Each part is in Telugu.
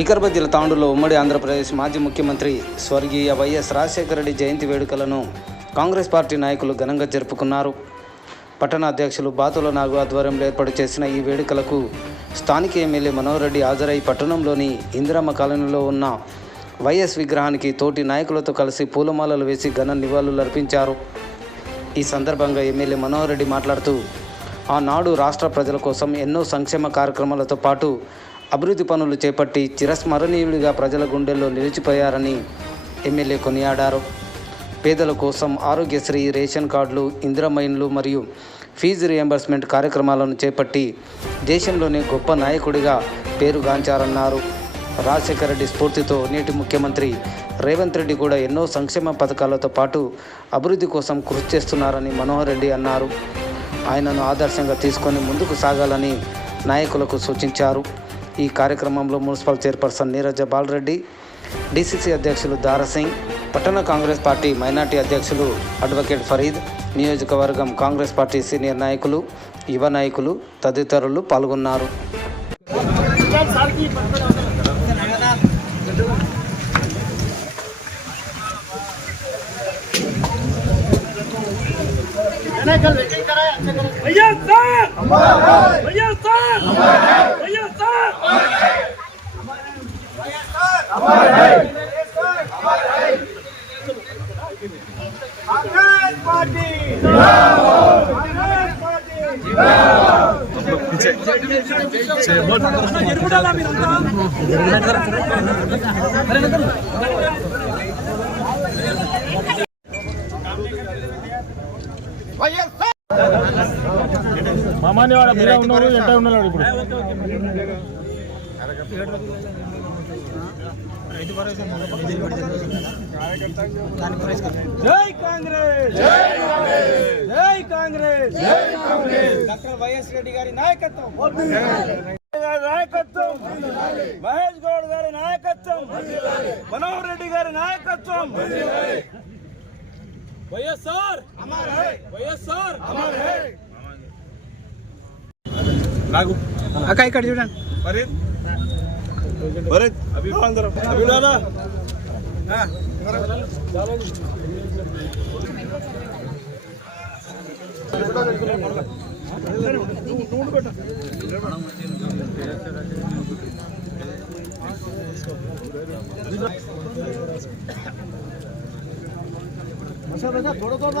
వికారాబాద్ జిల్లా తాండూరులో ఉమ్మడి ఆంధ్రప్రదేశ్ మాజీ ముఖ్యమంత్రి స్వర్గీయ వైఎస్ రాజశేఖర రెడ్డి జయంతి వేడుకలను కాంగ్రెస్ పార్టీ నాయకులు ఘనంగా జరుపుకున్నారు. పట్టణ అధ్యక్షులు బాతుల నాగు ఆధ్వర్యంలో ఏర్పాటు చేసిన ఈ వేడుకలకు స్థానిక ఎమ్మెల్యే మనోహర్ రెడ్డి హాజరై పట్టణంలోని ఇందిరమ్మ కాలనీలో ఉన్న వైఎస్ విగ్రహానికి తోటి నాయకులతో కలిసి పూలమాలలు వేసి ఘన నివాళులు అర్పించారు. ఈ సందర్భంగా ఎమ్మెల్యే మనోహర్ రెడ్డి మాట్లాడుతూ ఆనాడు రాష్ట్ర ప్రజల కోసం ఎన్నో సంక్షేమ కార్యక్రమాలతో పాటు అభివృద్ధి పనులు చేపట్టి చిరస్మరణీయుడిగా ప్రజల గుండెల్లో నిలిచిపోయారని ఎమ్మెల్యే కొనియాడారు. పేదల కోసం ఆరోగ్యశ్రీ, రేషన్ కార్డులు, ఇందిరమ్మ ఇండ్లు మరియు ఫీజు రియంబర్స్మెంట్ కార్యక్రమాలను చేపట్టి దేశంలోనే గొప్ప నాయకుడిగా పేరుగాంచారన్నారు. రాజశేఖర రెడ్డి స్ఫూర్తితో నేటి ముఖ్యమంత్రి రేవంత్ రెడ్డి కూడా ఎన్నో సంక్షేమ పథకాలతో పాటు అభివృద్ధి కోసం కృషి చేస్తున్నారని మనోహర్ రెడ్డి అన్నారు. ఆయనను ఆదర్శంగా తీసుకొని ముందుకు సాగాలని నాయకులకు సూచించారు. ఈ కార్యక్రమంలో municipal chairperson Neeraja Bala Reddy, DCC అధ్యక్షులు దారాసింగ్, పట్టణ కాంగ్రెస్ పార్టీ మైనార్టీ అధ్యక్షులు అడ్వకేట్ ఫరీద్, నియోజకవర్గం కాంగ్రెస్ పార్టీ సీనియర్ నాయకులు, యువ నాయకులు తదితరులు పాల్గొన్నారు. మామానేవాడ మీరే ఉన్నారు, ఎంత ఉన్నారు ఇప్పుడు? జై కాంగ్రెస్, జై కాంగ్రెస్, డాక్టర్ వైఎస్ రెడ్డి గారి నాయకత్వం, నాయకత్వం, మహేష్ గౌడ్ గారి నాయకత్వం, మనోహర్ రెడ్డి గారి నాయకత్వం. వైఎస్ఆర్ వైఎస్ఆర్ నాగు అక్క ఇక్కడ చూడండి. ఫరీద్ ఫరీద్ అభినందన అభినందన थोड़ा थोड़ा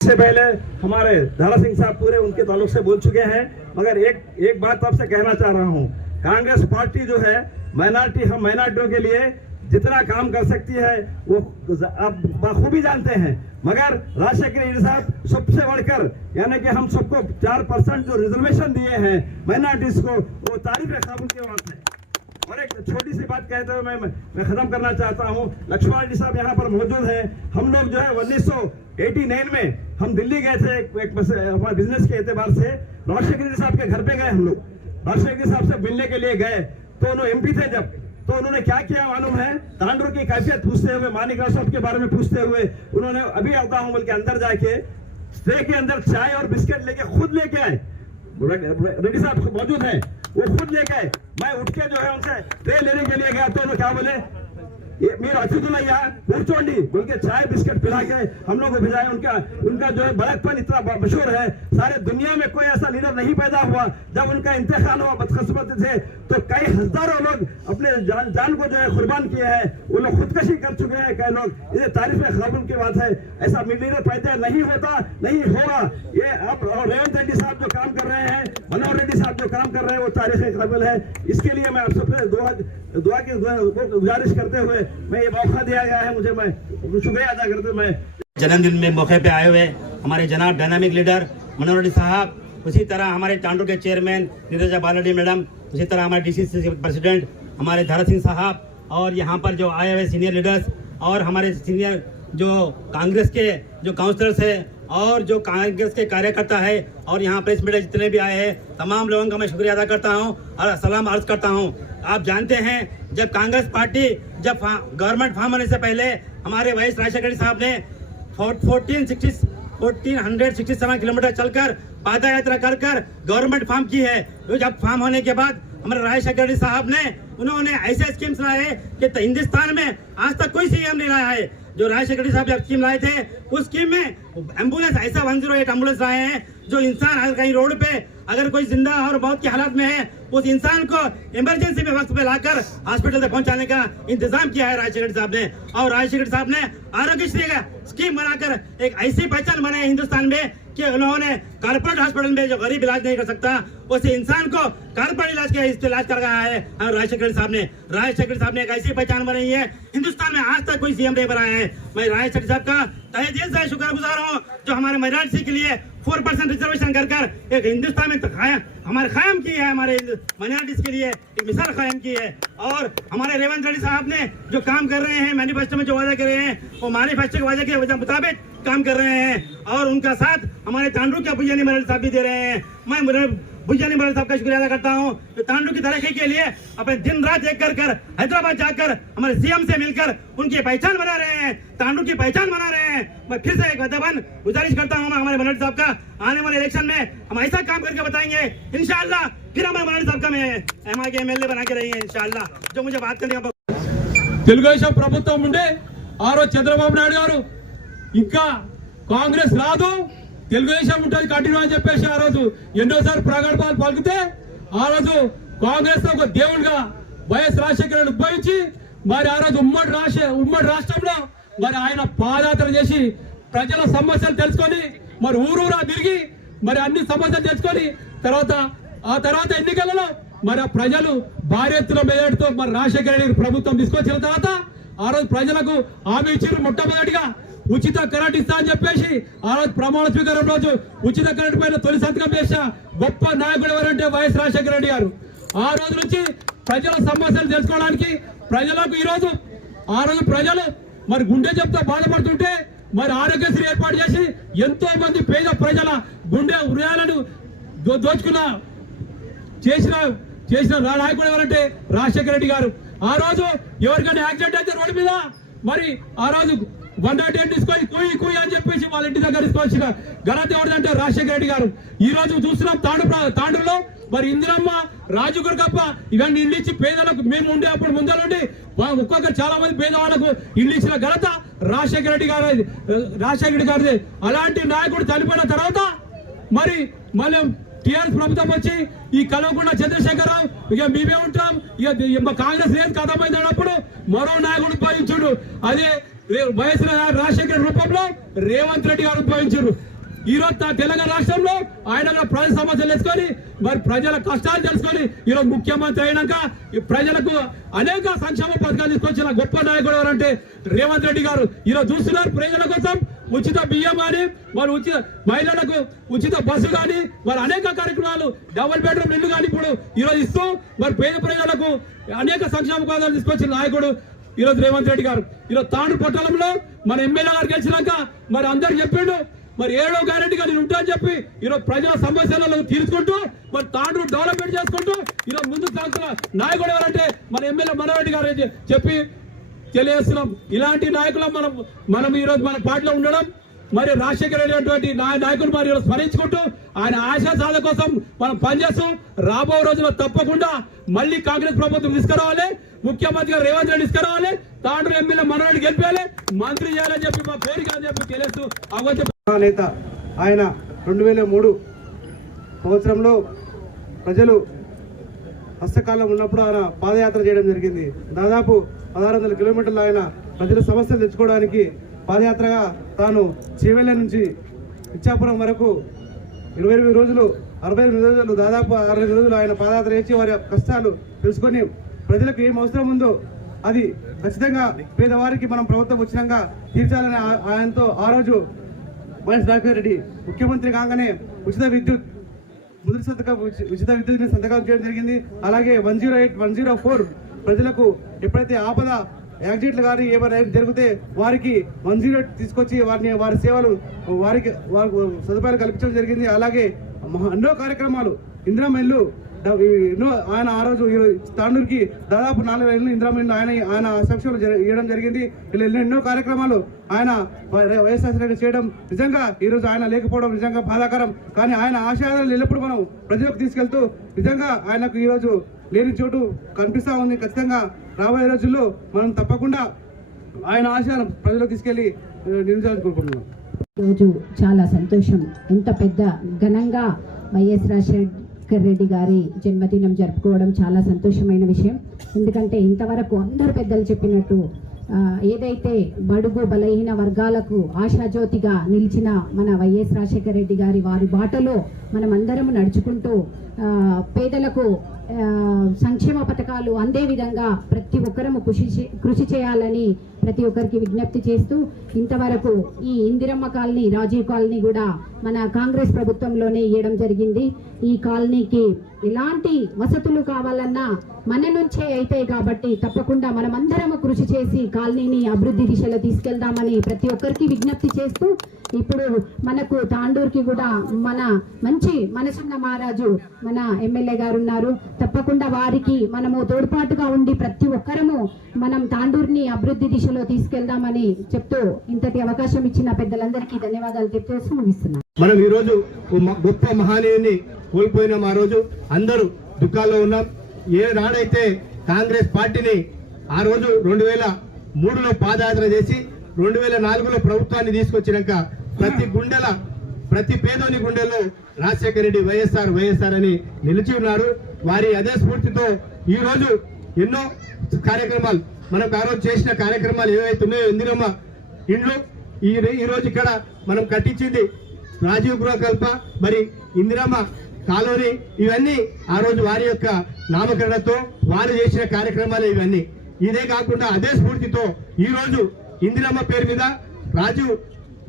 से पहले हमारे दारा सिंह साहब पूरे उनके ताल्लुक से बोल चुके हैं, मगर एक बात आपसे कहना चाह रहा हूं। कांग्रेस पार्टी जो है माइनॉरिटी, हम माइनॉरिटियों के लिए जितना काम कर सकती है वो आप बखूबी जानते हैं, मगर राजशेखर रेड्डी साहब सबसे बढ़कर यानी कि हम सबको 4% जो रिजर्वेशन दिए हैं माइनॉरिटीज को, वो तारीफ है काबुल के वहां से। और एक छोटी सी बात कहते हुए मैं खत्म करना चाहता हूं। लक्ष्मण रेड्डी साहब यहाँ पर मौजूद हैं। हम लोग जो है 1989 में हम दिल्ली गए थे हमारे बिजनेस के एतबार से। राजशेखर रेड्डी साहब के घर पे गए हम लोग, राजशेखर रेड्डी साहब से मिलने के लिए गए तो उन्होंने एमपी थे जब, तो उन्होंने क्या किया मालूम है? तांडूर की कैफियत पूछते हुए, मानिक राव साहब के बारे में पूछते हुए उन्होंने अभी आता हूं बल्कि अंदर जाके ट्रे के अंदर चाय और बिस्किट लेके खुद लेके आए। रेड्डी साहब मौजूद हैं, वो खुद लेके आए। मैं उठ के जो है उनसे ट्रे लेने के लिए गया तो उन्होंने क्या बोले, మీరు అతిథులయ్యా కూర్చోండి बोल के चाय बिस्किट पिला के हम लोग को भेजा। उनका जो है बड़कपन इतना मशहूर है, सारे दुनिया में कोई ऐसा लीडर नहीं पैदा हुआ। जब उनका इंतकाल हुआ बदकिस्मत से तो कई हजारों लोग अपने जान को जो है कुर्बान किए हैं। वो लोग खुदकशी कर चुके हैं कई लोग। ये तारीफ काबुल की बात है, ऐसा लीडर पैदा नहीं होता, नहीं होगा। ये अब रेवंत रेड्डी साहब जो काम कर रहे हैं, मनोहर रेड्डी साहब जो काम कर रहे हैं, वो तारीफ काबिल है। इसके लिए मैं आप सबसे दुआ की गुजारिश करते हुए मैं ये मौका दिया गया है, मुझे मैं शुक्रिया अदा करते हुए मैं जन्मदिन में मौके पे आए हुए हमारे जनाब डायनामिक लीडर मनोहर रेड्डी साहब उसी तरह हमारे टांडू के चेयरमैन नीरजा बालाडी मैडम, उसी तरह हमारे डीसीसी प्रेसिडेंट हमारे धरा सिंह साहब, और यहाँ पर जो आए हुए सीनियर लीडर्स और हमारे सीनियर जो कांग्रेस के जो काउंसलर्स है और जो कांग्रेस के कार्यकर्ता है और यहाँ प्रेस मीडिया जितने भी आए हैं, तमाम लोगों का मैं शुक्रिया अदा करता हूँ और सलाम अर्ज करता हूँ। आप जानते हैं जब कांग्रेस पार्टी जब गवर्नमेंट फॉर्म होने से पहले हमारे वाइस राजशेखर साहब ने 1467 किलोमीटर चलकर पाद यात्रा कर गवर्नमेंट फॉर्म की है। तो जब फॉर्म होने के बाद हमारे राजशेखर साहब ने उन्होंने ऐसे स्कीम्स लाए कि हिंदुस्तान में आज तक कोई सीएम नहीं लाया है। जो राजशेखर साहब जब स्कीम लाए थे उस स्कीम में एम्बुलेंस ऐसा 108 एम्बुलेंस लाए हैं जो इंसान अगर कहीं रोड पे अगर कोई जिंदा और मौत की हालत में है उस इंसान को इमरजेंसी में वक्त पे लाकर हॉस्पिटल तक पहुंचाने का इंतजाम किया है राजशेखर साहब ने। और राजशेखर साहब ने आरोग्यश्री का स्कीम बनाकर एक ऐसी पहचान बनाई हिंदुस्तान में कि उन्होंने कारपोरेट हॉस्पिटल में जो गरीब इलाज नहीं कर सकता उस इंसान को कारपोरेट इलाज कर रहा है राजशेखर साहब ने। राजशेखर साहब ने एक ऐसी पहचान बनाई है हिंदुस्तान में आज तक कोई सीएम नहीं बनाया है। मैं राजशेखर साहब का तहे दिल से शुक्रगुजार हूँ जो हमारे माइनॉरिटी के लिए 4% रिजर्वेशन कर एक हिंदुस्तान में हमारे कायम की है, हमारे माइनॉरिटीज के लिए एक मिसाल कायम की है। और हमारे रेवंत रेड्डी साहब ने जो काम कर रहे हैं मैनिफेस्टो में जो वादा कर रहे हैं वो मैनिफेस्टो के वादे के मुताबिक काम कर रहे हैं और उनका साथ हमारे तांडू के भुजानी मरल साहब भी दे रहे हैं। मैं भुजानी मरल साहब का शुक्रिया अदा करता हूं तो तांडू की तरक्की के लिए अपने दिन रात एक कर हैदराबाद जाकर हमारे सीएम से मिलकर उनकी पहचान बना रहे हैं, तांडू की पहचान बना रहे हैं। मैं फिर से एक वतन गुजारिश करता हूं मैं हमारे मनोहर साहब का आने वाले इलेक्शन में हम ऐसा काम करके बताएंगे इंशाअल्लाह फिर हमारे मनोहर साहब का मैं एमआई के एमएलए बना के रहेंगे इंशाअल्लाह। जो मुझे बात करने का తెలుగుదేశం ప్రభుత్వం ఉండే ఆ రోజు చంద్రబాబు నాయుడు గారు ఇంకా కాంగ్రెస్ రాదు తెలుగుదేశం ఉంటుంది కంటిన్యూ అని చెప్పేసి ఆ రోజు ఎన్నోసార్లు ప్రగల్భాలు పలికితే ఆ రోజు కాంగ్రెస్ ఒక దేవుడిగా వైఎస్ రాజశేఖర రెడ్డి ఉద్భవించి మరి ఆ రోజు ఉమ్మడి రాష్ట్రంలో మరి ఆయన పాదయాత్ర చేసి ప్రజల సమస్యలు తెలుసుకొని మరి ఊరూరా తిరిగి మరి అన్ని సమస్యలు తెలుసుకొని ఆ తర్వాత ఎన్నికలలో మరి ప్రజలు భారీ ఎత్తున మెజార్టీతో మరి రాజశేఖర రెడ్డి ప్రభుత్వం తీసుకొచ్చిన తర్వాత ఆ రోజు ప్రజలకు హామీ ఇచ్చారు. మొట్టమొదటిగా ఉచిత కరెంట్ ఇస్తా అని చెప్పేసి ఆ రోజు ప్రమాణ స్వీకారం రోజు ఉచిత కరెంట్ పైన తొలి సంతకం చేసిన గొప్ప నాయకుడు ఎవరంటే వైఎస్ రాజశేఖర రెడ్డి గారు. ఆ రోజు నుంచి ప్రజల సమస్యలు తెలుసుకోవడానికి ప్రజలకు ఆ రోజు ప్రజలు మరి గుండె జబ్బుతో బాధపడుతుంటే మరి ఆరోగ్యశ్రీ ఏర్పాటు చేసి ఎంతో మంది పేద ప్రజల గుండె హృదయాలను చేసిన నాయకుడు ఎవరంటే రాజశేఖర రెడ్డి గారు. ఆ రోజు ఎవరికైనా యాక్సిడెంట్ అయితే రోడ్డు మీద మరి ఆ రోజు 108 తీసుకొని కుయ్యి అని చెప్పేసి వాళ్ళ ఇంటి దగ్గర తీసుకొచ్చిన ఘనత ఎవరిదంటే రాజశేఖర రెడ్డి గారు. ఈ రోజు చూస్తున్నాం తాండూరులో మరి ఇందిరమ్మ రాజుగురికప్ప ఇవన్నీ ఇల్లు ఇచ్చి పేదలకు మేము ఉండే అప్పుడు ముందరుండి ఒక్కొక్కరు చాలా మంది పేదవాళ్లకు ఇల్లు ఇచ్చిన ఘనత రాజశేఖర రెడ్డి గారిది. అలాంటి నాయకుడు చనిపోయిన తర్వాత మరి మళ్ళీ టీఆర్ఎస్ ప్రభుత్వం వచ్చి ఈ కల్వకుంట్ల చంద్రశేఖరరావు ఇక మేమే ఉంటాం ఇక కాంగ్రెస్ లేదు కథమైంది అన్నప్పుడు మరో నాయకుడు ఉద్భవించుడు అదే వైఎస్ రాజశేఖర రూపంలో రేవంత్ రెడ్డి గారు ఉద్భవించారు. ఈ రోజు తెలంగాణ రాష్ట్రంలో ఆయన ప్రజల సమస్యలు తెలుసుకొని మరి ప్రజల కష్టాలు తెలుసుకొని ఈరోజు ముఖ్యమంత్రి అయినాక ప్రజలకు అనేక సంక్షేమ పథకాలు తీసుకొచ్చిన గొప్ప నాయకుడు ఎవరంటే రేవంత్ రెడ్డి గారు. ఈరోజు చూస్తున్నారు ప్రజల కోసం ఉచిత బియ్యం కానీ మరి మహిళలకు ఉచిత బస్సు కానీ మరి అనేక కార్యక్రమాలు డబుల్ బెడ్రూమ్ ఇల్లు కానీ ఇప్పుడు ఈరోజు ఇస్తూ మరి పేద ప్రజలకు అనేక సంక్షేమ పథకాలు తీసుకొచ్చిన నాయకుడు ఈరోజు రేవంత్ రెడ్డి గారు. ఈరోజు తాండ్రు పట్టణంలో మన ఎమ్మెల్యే గారు గెలిచినాక మరి అందరు చెప్పిండు మరి 7వ గ్యారెంటీగా నేను ఉంటా అని చెప్పి ఈరోజు ప్రజల సమస్యలను తీర్చుకుంటూ మరి తాండ్రు డెవలప్మెంట్ చేసుకుంటూ ఈరోజు ముందుకు సాగుతున్న నాయకుడు ఎవరంటే మన ఎమ్మెల్యే మనోహర్ గారు చెప్పి తెలియజేస్తున్నాం. ఇలాంటి నాయకులు మనం ఈరోజు మన పార్టీలో ఉండడం మరి రాజశేఖర రెడ్డి అటువంటి నాయకులు మరి స్మరించుకుంటూ ఆయన ఆశా సాధన కోసం మనం పనిచేస్తూ రాబో రోజుల్లో తప్పకుండా మళ్ళీ కాంగ్రెస్ ప్రభుత్వం తీసుకురావాలి, ముఖ్యమంత్రిగా రేవంత్ రెడ్డి తీసుకురావాలి, తాండ్రు ఎమ్మెల్యే మనోహర్ గెలిపేయాలి, మంత్రి చేయాలని చెప్పి మా కోరిక అని చెప్పి తెలియస్తూ నేత ఆయన 2003 సంవత్సరంలో ప్రజలు హస్తకాలం ఉన్నప్పుడు ఆయన పాదయాత్ర చేయడం జరిగింది. దాదాపు 1600 కిలోమీటర్లు ఆయన ప్రజల సమస్యలు తెచ్చుకోవడానికి పాదయాత్రగా తాను చేవెళ్ళ నుంచి ఇచ్చాపురం వరకు 28 రోజులు 68 రోజులు దాదాపు 60 రోజులు ఆయన పాదయాత్ర చేసి వారి కష్టాలు తెలుసుకొని ప్రజలకు ఏం అవసరం ఉందో అది ఖచ్చితంగా పేదవారికి మనం ప్రభుత్వం వచ్చినాక తీర్చాలని ఆయనతో ఆ రోజు వైఎస్ రాజశేఖర రెడ్డి ముఖ్యమంత్రి కాగానే ఉచిత విద్యుత్ మొదటి సంతకం ఉచిత విద్యుత్ సంతకాలు చేయడం జరిగింది. అలాగే 108, 104 ప్రజలకు ఎప్పుడైతే ఆపద యాక్సిడెంట్లు కానీ ఏమైనా జరిగితే వారికి 108 తీసుకొచ్చి వారి సేవలు వారికి సదుపాయాలు కల్పించడం జరిగింది. అలాగే ఎన్నో కార్యక్రమాలు ఇందిరమ్మ ఇల్లు ఎన్నో ఆయన ఆ రోజు తాండూరుకి దాదాపు 4,000 ఇళ్ళు ఇందిరమ్మ ఇల్లు ఆయన సంక్షేమం ఇవ్వడం జరిగింది. ఇలా ఎన్నో కార్యక్రమాలు ఆయన వైఎస్ఆర్ రెడ్డి చేయడం నిజంగా ఈరోజు ఆయన లేకపోవడం నిజంగా బాధాకరం. కానీ ఆయన ఆశయాలను ఎల్లప్పుడూ మనం ప్రజలకు తీసుకెళ్తూ నిజంగా ఆయనకు ఈరోజు లేని చోటు కనిపిస్తూ ఉంది. ఖచ్చితంగా రాబోయే రోజుల్లో మనం తప్పకుండా ఆయన ఆశయాలను ప్రజలకు తీసుకెళ్లి నిర్మించాలని కోరుకుంటున్నాం. రోజు చాలా సంతోషం. ఎంత పెద్ద ఘనంగా వైఎస్ రాజశేఖర్ రెడ్డి గారి జన్మదినం జరుపుకోవడం చాలా సంతోషమైన విషయం. ఎందుకంటే ఇంతవరకు అందరు పెద్దలు చెప్పినట్టు ఏదైతే బడుగు బలహీన వర్గాలకు ఆశాజ్యోతిగా నిలిచిన మన వైఎస్ రాజశేఖర్ రెడ్డి గారి వారి బాటలో మనం అందరం నడుచుకుంటూ పేదలకు సంక్షేమ పథకాలు అందే విధంగా ప్రతి ఒక్కరము కృషి చేయాలని ప్రతి ఒక్కరికి విజ్ఞప్తి చేస్తూ ఇంతవరకు ఈ ఇందిరమ్మ కాలనీ, రాజీవ్ కాలనీ కూడా మన కాంగ్రెస్ ప్రభుత్వంలోనే ఇవ్వడం జరిగింది. ఈ కాలనీకి ఎలాంటి వసతులు కావాలన్నా మన నుంచే అవుతాయి కాబట్టి తప్పకుండా మనమందరము కృషి చేసి కాలనీని అభివృద్ధి దిశలో తీసుకెళ్దామని ప్రతి ఒక్కరికి విజ్ఞప్తి చేస్తూ ఇప్పుడు మనకు తాండూరుకి కూడా మన మంచి మనసున్న మహారాజు మన ఎమ్మెల్యే గారు ఉన్నారు. తప్పకుండా వారికి మనము తోడ్పాటుగా ఉండి ప్రతి ఒక్కరము మనం తాండూరుని అభివృద్ధి దిశలో తీసుకెళ్దామని చెప్తూ ఇంతటి అవకాశం ఇచ్చిన పెద్దలందరికీ ధన్యవాదాలు చెప్తూ ముగిస్తున్నాం. మనం ఈ రోజు గొప్ప మహనీయుని కోల్పోయినాం. ఆ రోజు అందరూ దుఃఖాల్లో ఉన్నాం. ఏ నాడైతే కాంగ్రెస్ పార్టీని ఆ రోజు 2003లో పాదయాత్ర చేసి 2004లో ప్రభుత్వాన్ని తీసుకొచ్చినాక ప్రతి పేదోని గుండెల్లో రాజశేఖర రెడ్డి వైఎస్ఆర్ అని నిలిచి ఉన్నారు. వారి అదే స్ఫూర్తితో ఈ రోజు ఎన్నో కార్యక్రమాలు మనకు ఆ రోజు చేసిన కార్యక్రమాలు ఏవైతే ఉన్నాయో ఇందిరమ్మ ఇండ్లు ఈ రోజు ఇక్కడ మనం కట్టించింది రాజీవ్ గృహకల్ప, మరి ఇందిరమ్మ కాలనీ, ఇవన్నీ ఆ రోజు వారి యొక్క నామకరణతో వారు చేసిన కార్యక్రమాలు ఇవన్నీ. ఇదే కాకుండా అదే స్ఫూర్తితో ఈ రోజు ఇందిరమ్మ పేరు మీద రాజీవ్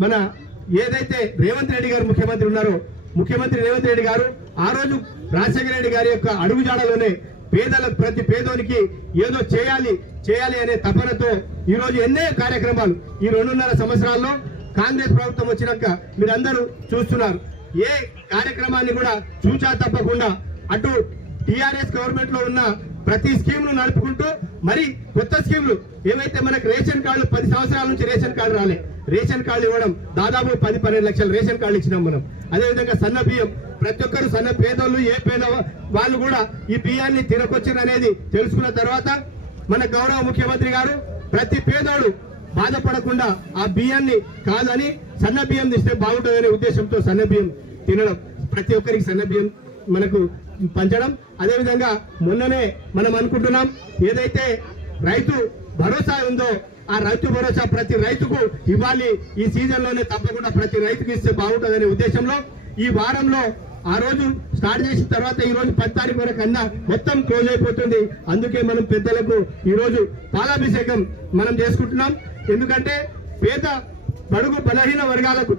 మన ఏదైతే రేవంత్ రెడ్డి గారు ముఖ్యమంత్రి ఉన్నారో ముఖ్యమంత్రి రేవంత్ రెడ్డి గారు ఆ రోజు రాజశేఖర రెడ్డి గారి యొక్క అడుగుజాడలోనే ప్రతి పేదోనికి ఏదో చేయాలి అనే తపనతో ఈ రోజు ఎన్నో కార్యక్రమాలు ఈ 2.5 సంవత్సరాల్లో కాంగ్రెస్ ప్రభుత్వం వచ్చినాక మీరందరూ చూస్తున్నారు. ఏ కార్యక్రమాన్ని కూడా చూచా తప్పకుండా అటు టిఆర్ఎస్ గవర్నమెంట్ లో ఉన్న ప్రతి స్కీమ్ ను నడుపుకుంటూ మరి కొత్త స్కీమ్లు ఏవైతే మనకు రేషన్ కార్డులు 10 సంవత్సరాల నుంచి రేషన్ కార్డు రాలే, రేషన్ కార్డు ఇవ్వడం దాదాపు 10-12 లక్షల రేషన్ కార్డులు ఇచ్చినాం మనం. అదేవిధంగా సన్న బియ్యం ప్రతి ఒక్కరు సన్న పేదోళ్ళు ఏ పేద వాళ్ళు కూడా ఈ బియ్యాన్ని తినకొచ్చారు అనేది తెలుసుకున్న తర్వాత మన గౌరవ ముఖ్యమంత్రి గారు ప్రతి పేదోడు బాధపడకుండా ఆ బియ్యాన్ని కాదని సన్న బియ్యం తీస్తే బాగుంటుందనే ఉద్దేశంతో సన్న బియ్యం తినడం, ప్రతి ఒక్కరికి సన్న బియ్యం మనకు పంచడం. అదేవిధంగా మొన్ననే మనం అనుకుంటున్నాం ఏదైతే రైతు భరోసా ఉందో ఆ రైతు భరోసా ప్రతి రైతుకు ఇవ్వాలి, ఈ సీజన్ లోనే తప్పకుండా ప్రతి రైతుకు ఇస్తే బాగుంటుందనే ఉద్దేశంలో ఈ వారంలో ఆ రోజు స్టార్ట్ చేసిన తర్వాత ఈ రోజు 10 తారీఖు వరకు అన్నా మొత్తం క్లోజ్ అయిపోతుంది. అందుకే మనం పెద్దలకు ఈ రోజు పాలాభిషేకం మనం చేసుకుంటున్నాం. ఎందుకంటే పేద బడుగు బలహీన వర్గాలకు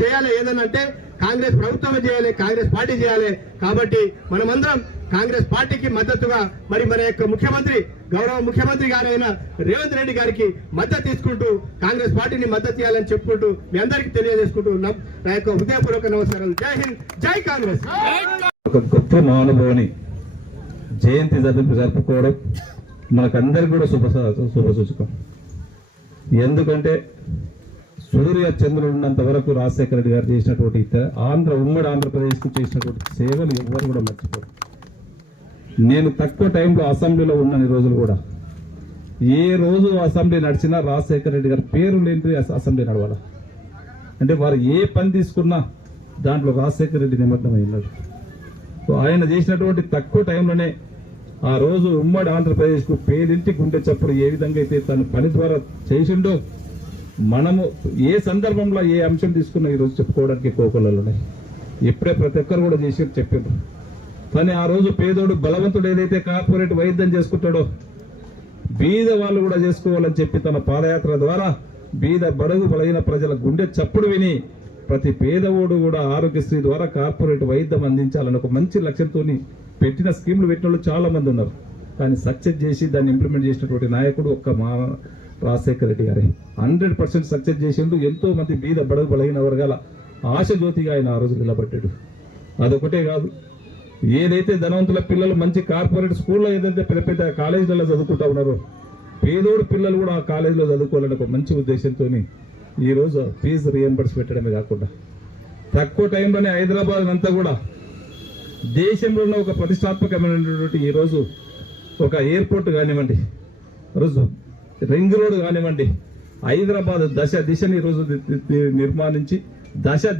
చేయాలి ఏదనంటే కాంగ్రెస్ ప్రభుత్వమే చేయాలి, కాంగ్రెస్ పార్టీ చేయాలి. కాబట్టి మనమందరం కాంగ్రెస్ పార్టీకి మద్దతుగా మరి మన యొక్క ముఖ్యమంత్రి గౌరవ ముఖ్యమంత్రి గారైన రేవంత్ రెడ్డి గారికి మద్దతు తీసుకుంటూ కాంగ్రెస్ పార్టీని మద్దతు చేయాలని చెప్పుకుంటూ మీ అందరికీ తెలియజేసుకుంటూ ఉన్నాం. నా యొక్క హృదయపూర్వక నమస్కారాలు. జై హింద్, జై కాంగ్రెస్. ఒక గొప్ప మహానుభావుని జయంతి జరుపుకోవడం మనకందరికి కూడా శుభసూచకం. ఎందుకంటే సూర్య చంద్రుడు ఉన్నంత వరకు రాజశేఖర రెడ్డి గారు చేసినటువంటి ఉమ్మడి ఆంధ్రప్రదేశ్కు చేసినటువంటి సేవలు ఎవరు కూడా మర్చిపోరు. నేను తక్కువ టైంలో అసెంబ్లీలో ఉన్న రోజులు కూడా ఏ రోజు అసెంబ్లీ నడిచినా రాజశేఖర రెడ్డి గారి పేరు లేని అసెంబ్లీ నడవాల అంటే వారు ఏ పని తీసుకున్నా దాంట్లో రాజశేఖర రెడ్డి నిమగ్నమై ఉన్నాడు. సో ఆయన చేసినటువంటి తక్కువ టైంలోనే ఆ రోజు ఉమ్మడి ఆంధ్రప్రదేశ్కు పేదింటి గుండె చప్పుడు ఏ విధంగా అయితే తన పని ద్వారా చేసిండో మనము ఏ సందర్భంలో ఏ అంశం తీసుకున్నా ఈరోజు చెప్పుకోవడానికి కోకొల్లలు ఉన్నాయి. ఎప్పుడే ప్రతి ఒక్కరు కూడా చేసి చెప్పిండ్రు. కానీ ఆ రోజు పేదోడు బలవంతుడు ఏదైతే కార్పొరేట్ వైద్యం చేసుకుంటాడో బీద వాళ్ళు కూడా చేసుకోవాలని చెప్పి తన పాదయాత్ర ద్వారా బీద బడుగు బలహీన ప్రజల గుండె చప్పుడు విని ప్రతి పేదవాడు కూడా ఆరోగ్యశ్రీ ద్వారా కార్పొరేట్ వైద్యం అందించాలని ఒక మంచి లక్ష్యంతో పెట్టిన స్కీములు పెట్టిన వాళ్ళు చాలా మంది ఉన్నారు. కానీ సక్సెస్ చేసి దాన్ని ఇంప్లిమెంట్ చేసినటువంటి నాయకుడు ఒక్క మా రాజశేఖర రెడ్డి గారే 100% సక్సెస్ చేసిండు. ఎంతో మంది బీద బడుగు బలహీన వర్గాల ఆశజ్యోతిగా ఆయన ఆ రోజు నిలబడ్డాడు. అదొకటే కాదు, ఏదైతే ధనవంతుల పిల్లలు మంచి కార్పొరేట్ స్కూల్లో ఏదైతే పెద్ద పెద్ద కాలేజీలలో చదువుకుంటా ఉన్నారో పేదోడు పిల్లలు కూడా ఆ కాలేజీలో చదువుకోవాలని ఒక మంచి ఉద్దేశంతో ఈరోజు ఫీజు రియంబర్స్ పెట్టడమే కాకుండా తక్కువ టైంలోనే హైదరాబాద్ అంతా కూడా దేశంలో ఉన్న ఒక ప్రతిష్టాత్మకమైనటువంటి ఈరోజు ఒక ఎయిర్పోర్ట్ కానివ్వండి, రోజు రింగ్ రోడ్ కానివ్వండి, హైదరాబాద్ దిశని ఈరోజు నిర్మాణించి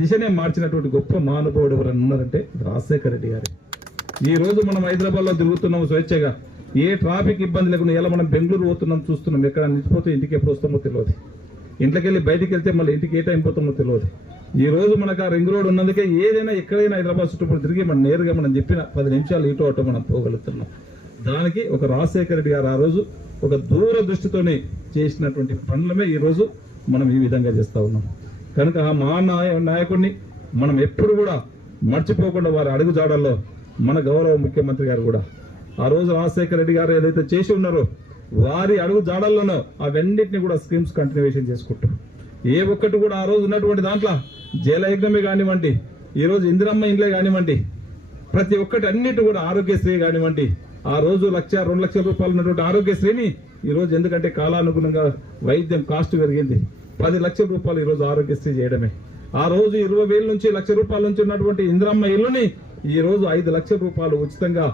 దిశనే మార్చినటువంటి గొప్ప మహానుభావుడు ఎవరైనా ఉన్నారంటే రాజశేఖర రెడ్డి గారు. ఈ రోజు మనం హైదరాబాద్లో తిరుగుతున్నాం స్వేచ్ఛగా, ఏ ట్రాఫిక్ ఇబ్బంది లేకుండా ఇలా మనం బెంగళూరు పోతున్నాం, చూస్తున్నాం. ఎక్కడ నిలిచిపోతే ఇంటికి ఎప్పుడు వస్తామో తెలియదు, ఇంట్లోకి వెళ్ళి బయటికి వెళ్తే మళ్ళీ ఇంటికి ఏ టైం పోతామో తెలియదు. ఈ రోజు మనకు ఆ రింగ్ రోడ్ ఉన్నందుకే ఏదైనా ఎక్కడైనా హైదరాబాద్ చుట్టుపక్కల తిరిగి మనం నేరుగా మనం చెప్పిన 10 నిమిషాలు ఇటు అటు మనం పోగలుగుతున్నాం. దానికి ఒక రాజశేఖర రెడ్డి గారు ఆ రోజు ఒక దూరదృష్టితోనే చేసినటువంటి పనులమే ఈ రోజు మనం ఈ విధంగా చేస్తా ఉన్నాం. కనుక ఆ నాయకుడిని మనం ఎప్పుడు కూడా మర్చిపోకుండా వారి అడుగుజాడల్లో మన గౌరవ ముఖ్యమంత్రి గారు కూడా ఆ రోజు రాజశేఖర రెడ్డి గారు ఏదైతే చేసి ఉన్నారో వారి అడుగు జాడల్లోనో అవన్నిటిని కూడా స్కీమ్స్ కంటిన్యూషన్ చేసుకుంటూ ఏ ఒక్కటి కూడా ఆ రోజు ఉన్నటువంటి దాంట్లో జలయజ్ఞమే కానివ్వండి, ఈ రోజు ఇందిరమ్మ ఇండ్లే కానివ్వండి, ప్రతి ఒక్కటి అన్నిటి కూడా ఆరోగ్యశ్రీ కానివ్వండి, ఆ రోజు 1,00,000 2 లక్షల రూపాయలు ఉన్నటువంటి ఆరోగ్యశ్రీని ఈ రోజు ఎందుకంటే కాలానుగుణంగా వైద్యం కాస్ట్ పెరిగింది 10 లక్షల రూపాయలు ఈ రోజు ఆరోగ్యశ్రీ చేయడమే. ఆ రోజు 20,000 నుంచి 1,00,000 రూపాయల నుంచి ఉన్నటువంటి ఇందిరమ్మ ఇల్లుని ఈ రోజు 5 లక్షల రూపాయలు ఉచితంగా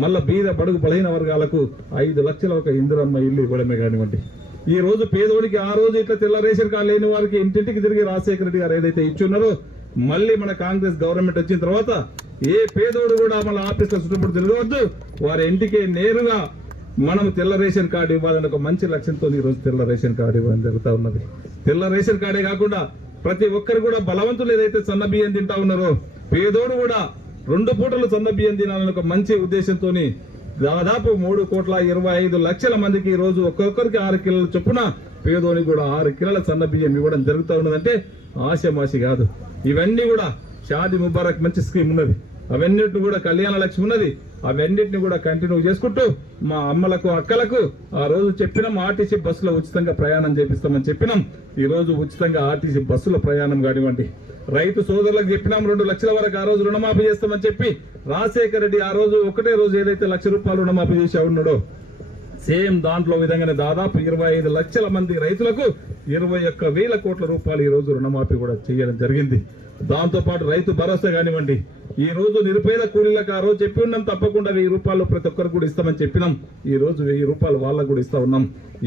మళ్ళా బీద బడుగు బలహీన వర్గాలకు 5 లక్షల ఒక ఇందిరమ్మ ఇల్లు ఇవ్వడమే కానివ్వండి. ఈ రోజు పేదోడికి ఆ రోజు ఇట్లా తెల్ల రేషన్ కార్డు లేని వారికి ఇంటింటికి తిరిగి రాజశేఖర రెడ్డి గారు ఏదైతే ఇచ్చున్నారో మళ్ళీ మన కాంగ్రెస్ గవర్నమెంట్ వచ్చిన తర్వాత ఏ పేదోడు కూడా మళ్ళీ ఆఫీసులో చుట్టుముట్టు తిరగవద్దు, వారి ఇంటికి నేరుగా మనం తెల్ల రేషన్ కార్డు ఇవ్వాలని ఒక మంచి లక్ష్యంతో ఈ రోజు తెల్ల రేషన్ కార్డు ఇవ్వడం జరుగుతూ ఉన్నది. తెల్ల రేషన్ కార్డే కాకుండా ప్రతి ఒక్కరు కూడా బలవంతులు ఏదైతే సన్న బియ్యం తింటా ఉన్నారో పేదోడు కూడా 2 పూటలు సన్న బియ్యం తినాలని ఒక మంచి ఉద్దేశంతో దాదాపు 3,25,00,000 మందికి ఈ రోజు ఒక్కొక్కరికి 6 కిలోల చొప్పున పేదోనికి కూడా 6 కిలోల సన్న బియ్యం ఇవ్వడం జరుగుతూ ఉన్నదంటే ఆశమాసి కాదు. ఇవన్నీ కూడా షాదీ ముబారక్ మంచి స్కీమ్ ఉన్నది, అవన్నిటిని కూడా కళ్యాణ లక్ష్మి ఉన్నది, అవన్నిటిని కూడా కంటిన్యూ చేసుకుంటూ మా అమ్మలకు అక్కలకు ఆ రోజు చెప్పినాం ఆర్టీసీ బస్సులో ఉచితంగా ప్రయాణం చేపిస్తామని చెప్పినాం. ఈ రోజు ఉచితంగా ఆర్టీసీ బస్సులో ప్రయాణం కానివ్వండి, రైతు సోదరులకు చెప్పినాం 2 లక్షల వరకు ఆ రోజు రుణమాఫీ చేస్తామని చెప్పి రాజశేఖర రెడ్డి ఆ రోజు ఒకటే రోజు ఏదైతే 1,00,000 రూపాయలు రుణమాఫీ చేసి ఉన్నాడో సేమ్ దాంట్లో విధంగానే దాదాపు 25 లక్షల మంది రైతులకు 21,000 కోట్ల రూపాయలు ఈ రోజు రుణమాఫీ కూడా చేయడం జరిగింది. దాంతో పాటు రైతు భరోసా కానివ్వండి, ఈ రోజు నిరుపేద కూలీలకు ఆ రోజు చెప్పి ఉన్నాం తప్పకుండా 1,000 రూపాయలు ప్రతి ఒక్కరు కూడా ఇస్తామని చెప్పినాం. ఈ రోజు 1,000 రూపాయలు వాళ్ళకు కూడా ఇస్తా ఉన్నాం.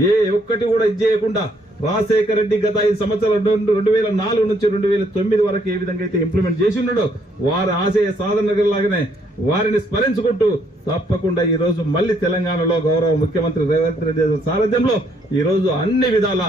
ఏ ఒక్కటి కూడా ఇది చేయకుండా రాజశేఖర రెడ్డి గత 5 సంవత్సరాలు 2004 నుంచి 2009 వరకు ఏ విధంగా అయితే ఇంప్లిమెంట్ చేసి ఉన్నాడో వారి ఆశయ సాధన లాగానే వారిని స్మరించుకుంటూ తప్పకుండా ఈ రోజు మళ్ళీ తెలంగాణలో గౌరవ ముఖ్యమంత్రి రేవంత్ రెడ్డి సారథ్యంలో ఈ రోజు అన్ని విధాల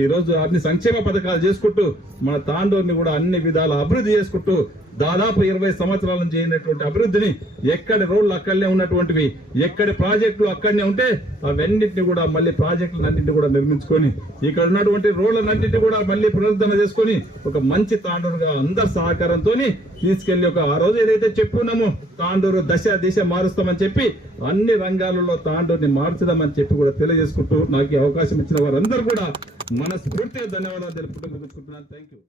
ఈ రోజు అన్ని సంక్షేమ పథకాలు చేసుకుంటూ మన తాండూరుని కూడా అన్ని విధాల అభివృద్ధి చేసుకుంటూ దాదాపు 20 సంవత్సరాల నుంచి అయినటువంటి అభివృద్ధిని ఎక్కడి రోడ్లు అక్కడనే ఉన్నటువంటివి ఎక్కడి ప్రాజెక్టులు అక్కడనే ఉంటే అవన్నింటినీ కూడా మళ్ళీ ప్రాజెక్టులన్నింటినీ కూడా నిర్మించుకొని ఇక్కడ ఉన్నటువంటి రోడ్లన్నింటినీ కూడా మళ్ళీ పునరుద్ధరణ చేసుకుని ఒక మంచి తాండూరుగా అందరి సహకారంతో తీసుకెళ్లి ఒక ఆ రోజు ఏదైతే చెప్పున్నామో తాండూరు దిశ మారుస్తామని చెప్పి అన్ని రంగాలలో తాండూరుని మార్చుదామని చెప్పి కూడా తెలియజేసుకుంటూ నాకు ఈ అవకాశం ఇచ్చిన వారందరూ కూడా మనస్ఫూర్తిగా ధన్యవాదాలు తెలుపుకుంటూ ముగించుకుంటున్నాను. Thank you.